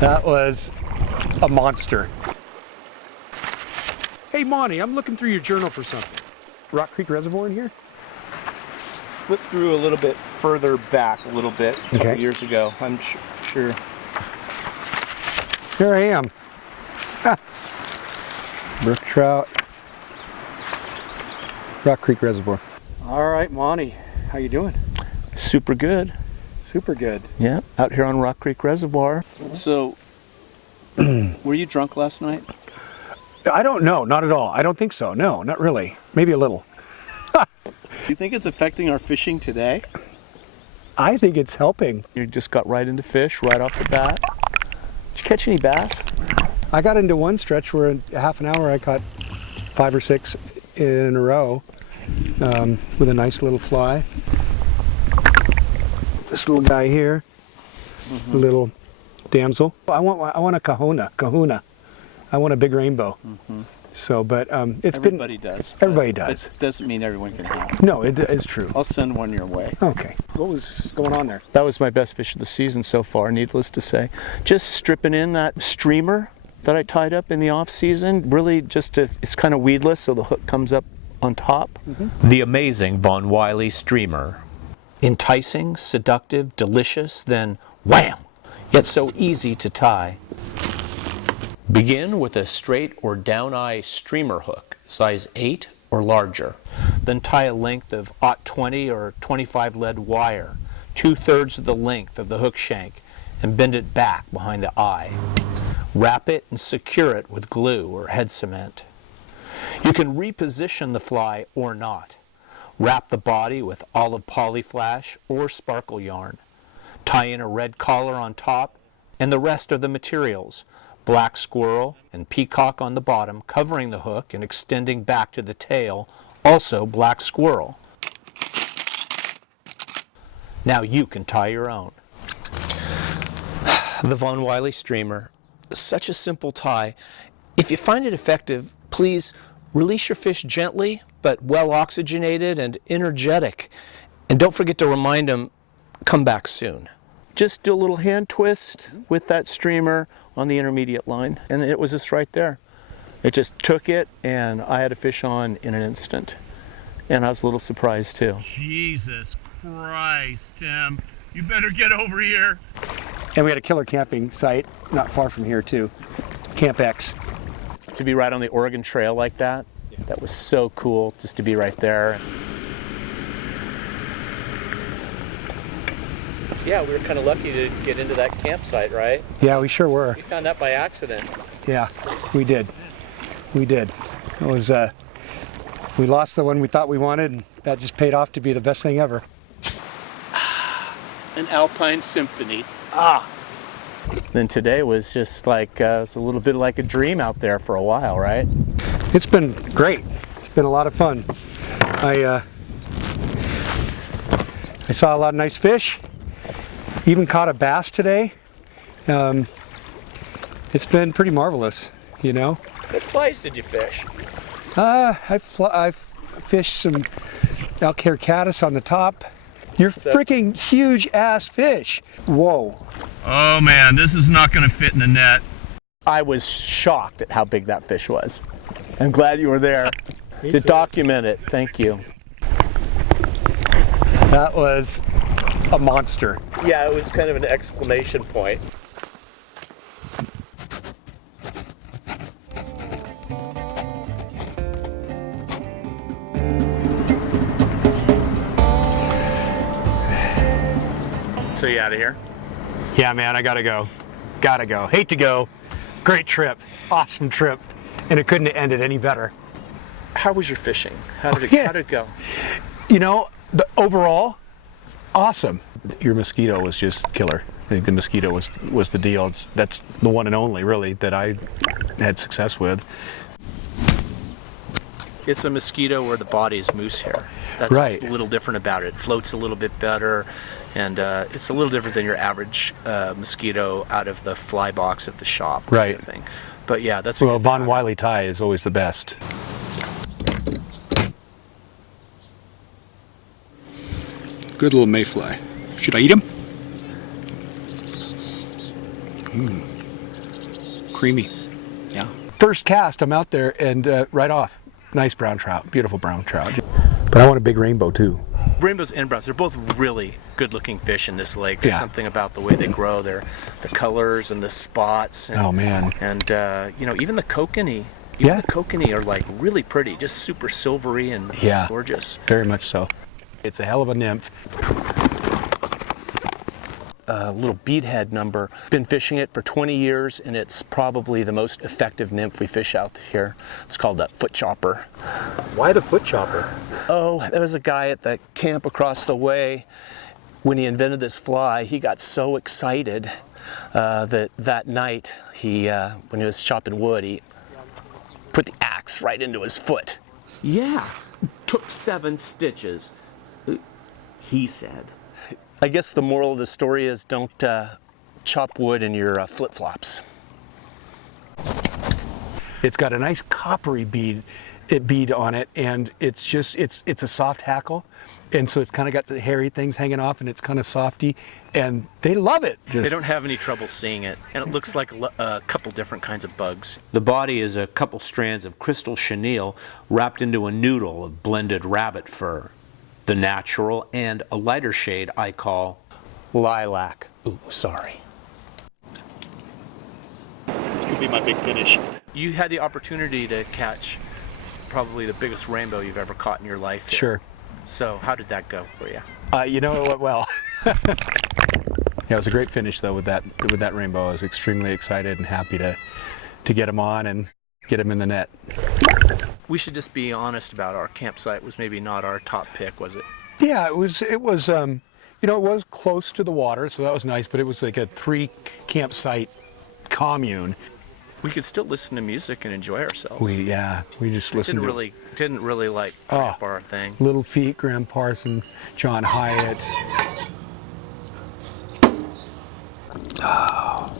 That was a monster. Hey Monty, I'm looking through your journal for something. Rock Creek Reservoir in here? Flip through a little bit further back a little bit, a couple years ago, I'm sure. Here I am. Brook trout. Rock Creek Reservoir. All right, Monty, how you doing? Super good. Super good. Yeah, out here on Rock Creek Reservoir. So, were you drunk last night? I don't know, not at all. I don't think so. No, not really. Maybe a little. Do you think it's affecting our fishing today? I think it's helping. You just got right into fish right off the bat. Did you catch any bass? I got into one stretch where in a half an hour I caught 5 or 6 in a row with a nice little fly. This little guy here, a little damsel. I want a kahuna. I want a big rainbow. So, but Everybody does. Everybody does. That doesn't mean everyone can have it. No, it is true. I'll send one your way. Okay. What was going on there? That was my best fish of the season so far, needless to say. Just stripping in that streamer that I tied up in the off season. Really it's kind of weedless, so the hook comes up on top. The amazing Von Wiley streamer. Enticing, seductive, delicious, then wham! Yet so easy to tie. Begin with a straight or down eye streamer hook, size 8 or larger. Then tie a length of 0.20 or 25 lead wire, 2/3 of the length of the hook shank, and bend it back behind the eye. Wrap it and secure it with glue or head cement. You can reposition the fly or not. Wrap the body with olive poly flash or sparkle yarn. Tie in a red collar on top and the rest of the materials, black squirrel and peacock on the bottom, covering the hook and extending back to the tail, also black squirrel. Now you can tie your own. The Von Wiley streamer, such a simple tie. If you find it effective, please release your fish gently, but well oxygenated and energetic. And don't forget to remind them, come back soon. Just do a little hand twist with that streamer on the intermediate line, and it was just right there. It just took it, and I had a fish on in an instant. And I was a little surprised too. Jesus Christ, Tim. You better get over here. And we had a killer camping site not far from here too. Camp X. To be right on the Oregon Trail like that, that was so cool just to be right there. Yeah, we were kind of lucky to get into that campsite, right? Yeah, we sure were. We found that by accident. Yeah, we did. We did. It was, we lost the one we thought we wanted, and that just paid off to be the best thing ever. An Alpine Symphony. Ah! Then today was just like, it's a little bit like a dream out there for a while, right? It's been great. It's been a lot of fun. I saw a lot of nice fish. Even caught a bass today. It's been pretty marvelous, you know. What flies did you fish? I fished some elk hair caddis on the top. You're freaking huge ass fish. Whoa. Oh man, this is not gonna fit in the net. I was shocked at how big that fish was. I'm glad you were there to document it. Thank you. That was a monster. Yeah, it was kind of an exclamation point. So you out of here? Yeah, man, I gotta go. Gotta go. Hate to go. Great trip. Awesome trip. And it couldn't have ended any better. How was your fishing? How did it go? You know, overall, awesome. Your mosquito was just killer. I think the mosquito was the deal. That's the one and only, really, that I had success with. It's a mosquito where the body is moose hair. That's right. What's a little different about it. It floats a little bit better, and it's a little different than your average mosquito out of the fly box at the shop. Right. Kind of thing. But yeah, that's well, Von Wiley tie is always the best. Good little mayfly. Should I eat him? creamy. Yeah. First cast, I'm out there and right off. Nice brown trout, beautiful brown trout. But I want a big rainbow too. Rainbows and browns, they're both really good looking fish in this lake. There's Yeah. something about the way they grow, the colors and the spots. And, Oh man. And you know, even the kokanee. Yeah. The kokanee are like really pretty, just super silvery and Yeah. gorgeous. Very much so. It's a hell of a nymph. Little beadhead number. Been fishing it for 20 years, and it's probably the most effective nymph we fish out here. It's called a foot chopper. Why the foot chopper? Oh, there was a guy at the camp across the way. When he invented this fly, he got so excited that night, when he was chopping wood, he put the axe right into his foot. Yeah, took 7 stitches, he said. I guess the moral of the story is don't chop wood in your flip-flops. It's got a nice coppery bead on it, and it's a soft hackle, and so it's kind of got the hairy things hanging off, and it's kind of softy, and they love it. They don't have any trouble seeing it, and it looks like a couple different kinds of bugs. The body is a couple strands of crystal chenille wrapped into a noodle of blended rabbit fur. The natural and a lighter shade I call lilac. Ooh, sorry. This could be my big finish. You had the opportunity to catch probably the biggest rainbow you've ever caught in your life. Sure. So how did that go for you? You know, it went well. Yeah, it was a great finish though with that rainbow. I was extremely excited and happy to get him on and get him in the net. We should just be honest about our campsite was maybe not our top pick, was it? Yeah, it was you know, it was close to the water, so that was nice, but it was like a 3 campsite commune. We could still listen to music and enjoy ourselves. We just listened Didn't really like cramp our thing. Little Feat, Graham Parson, John Hyatt. Oh.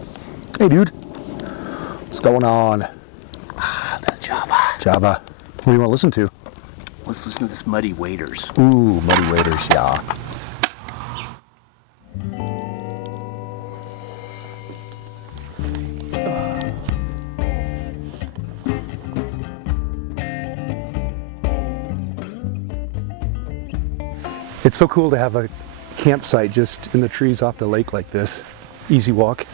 Hey dude, what's going on? The Java. Java. What do you want to listen to? Let's listen to this Muddy Waders. Ooh, Muddy Waders, yeah. It's so cool to have a campsite just in the trees off the lake like this. Easy walk.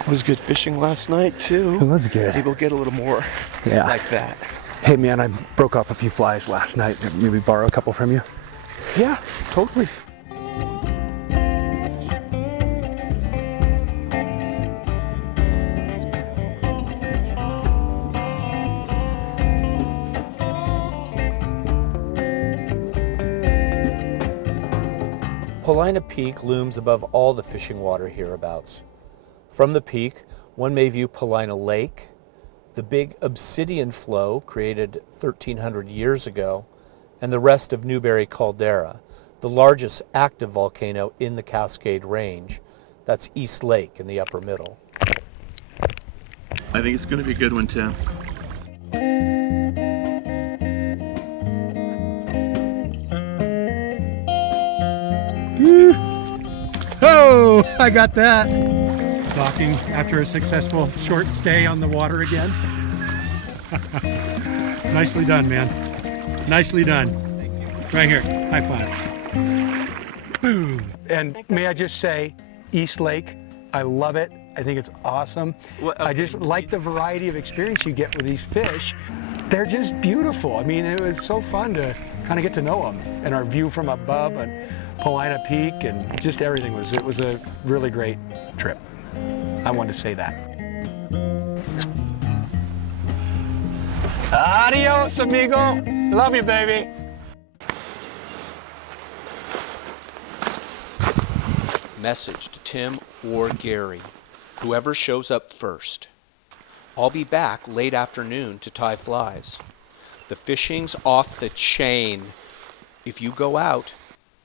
It was good fishing last night too. It was good. Maybe we'll get a little more like that. Hey man, I broke off a few flies last night. Maybe borrow a couple from you? Yeah, totally. Paulina Peak looms above all the fishing water hereabouts. From the peak, one may view Paulina Lake, the big obsidian flow created 1,300 years ago, and the rest of Newberry Caldera, the largest active volcano in the Cascade Range. That's East Lake in the upper middle. I think it's going to be a good one, Tim. Oh, I got that. Docking after a successful short stay on the water again. Nicely done, man. Nicely done. Right here, high five. Boom. And may I just say, East Lake, I love it. I think it's awesome. I just like the variety of experience you get with these fish. They're just beautiful. I mean, it was so fun to kind of get to know them, and our view from above on Paulina Peak, and just everything it was a really great trip. I wanted to say that. Adios, amigo. Love you, baby. Message to Tim or Gary, whoever shows up first. I'll be back late afternoon to tie flies. The fishing's off the chain. If you go out,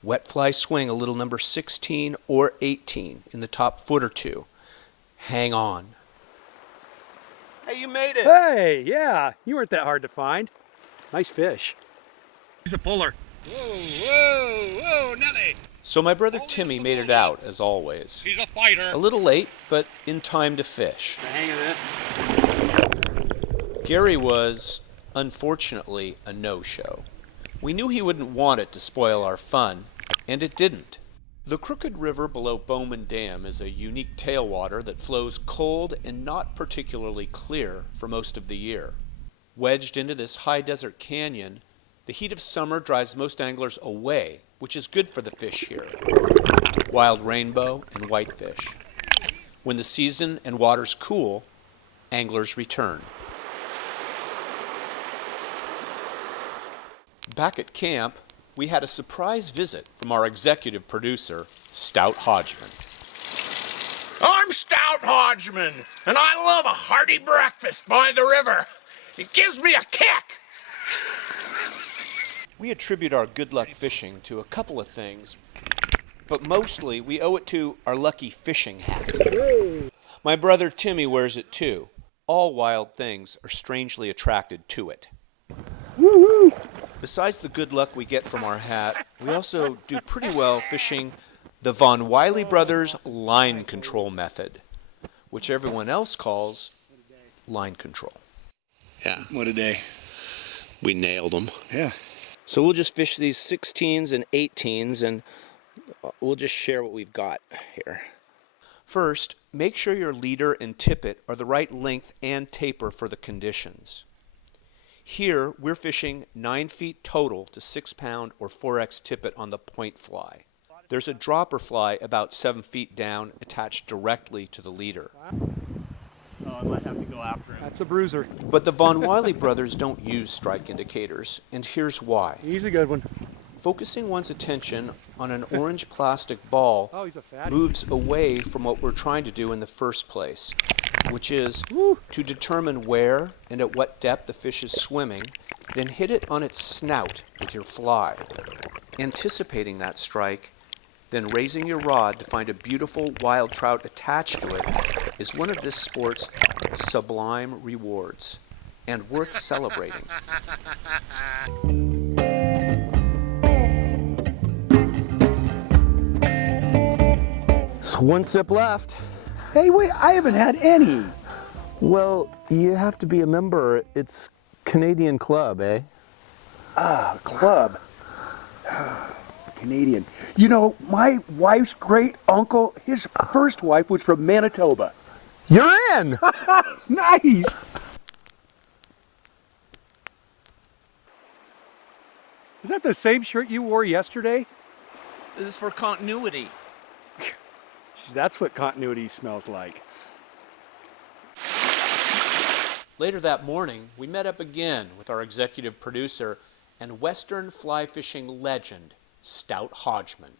wet fly swing a little number 16 or 18 in the top foot or two. Hang on. Hey, you made it. Hey, yeah, you weren't that hard to find. Nice fish. He's a puller. Whoa, whoa, whoa, Nelly. So my brother Timmy made it out, as always. He's a fighter. A little late, but in time to fish. The hang of this. Gary was, unfortunately, a no-show. We knew he wouldn't want it to spoil our fun, and it didn't. The Crooked River below Bowman Dam is a unique tailwater that flows cold and not particularly clear for most of the year. Wedged into this high desert canyon, the heat of summer drives most anglers away, which is good for the fish here. Wild rainbow and whitefish. When the season and waters cool, anglers return. Back at camp, we had a surprise visit from our executive producer, Stout Hodgman. I'm Stout Hodgman, and I love a hearty breakfast by the river. It gives me a kick. We attribute our good luck fishing to a couple of things, but mostly we owe it to our lucky fishing hat. My brother Timmy wears it too. All wild things are strangely attracted to it. Woo-hoo. Besides the good luck we get from our hat, we also do pretty well fishing the Von Wiley brothers line control method, which everyone else calls line control. Yeah, What a day. we nailed them. Yeah. So we'll just fish these 16s and 18s, and we'll just share what we've got here. First, make sure your leader and tippet are the right length and taper for the conditions. Here, we're fishing 9 feet total to 6-pound or 4X tippet on the point fly. There's a dropper fly about 7 feet down attached directly to the leader. Oh, I might have to go after him. That's a bruiser. But the Von Wiley brothers don't use strike indicators, and here's why. He's a good one. Focusing one's attention on an orange plastic ball Oh, he's a fatty. moves away from what we're trying to do in the first place, which is to determine where and at what depth the fish is swimming, then hit it on its snout with your fly. Anticipating that strike, then raising your rod to find a beautiful wild trout attached to it is one of this sport's sublime rewards, and worth celebrating. So one sip left. Hey, wait, I haven't had any. Well, you have to be a member. It's Canadian Club, eh? Club. Canadian. You know, my wife's great uncle, his first wife was from Manitoba. You're in! Nice. Is that the same shirt you wore yesterday? This is for continuity. That's what continuity smells like. Later that morning, we met up again with our executive producer and Western fly fishing legend, Stout Hodgman.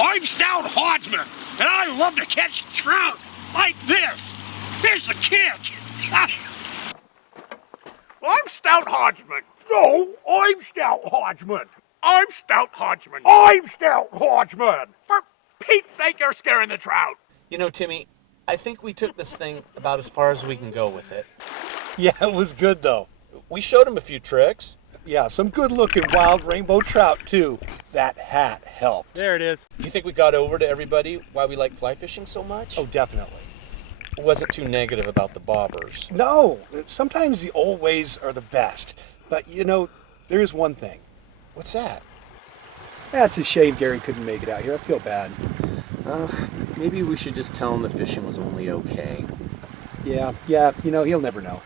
I'm Stout Hodgman, and I love to catch trout like this. Here's the kick. I'm Stout Hodgman. No, I'm Stout Hodgman. I'm Stout Hodgman. I'm Stout Hodgman. For Pete's sake, you're scaring the trout. You know, Timmy, I think we took this thing about as far as we can go with it. Yeah, it was good though. We showed him a few tricks. Yeah, some good looking wild rainbow trout too. That hat helped. There it is. You think we got over to everybody why we like fly fishing so much? Oh, definitely. Wasn't too negative about the bobbers. No, sometimes the old ways are the best. But you know, there's one thing. What's that? That's a shame Gary couldn't make it out here. I feel bad. Maybe we should just tell him the fishing was only okay. Yeah, you know, he'll never know.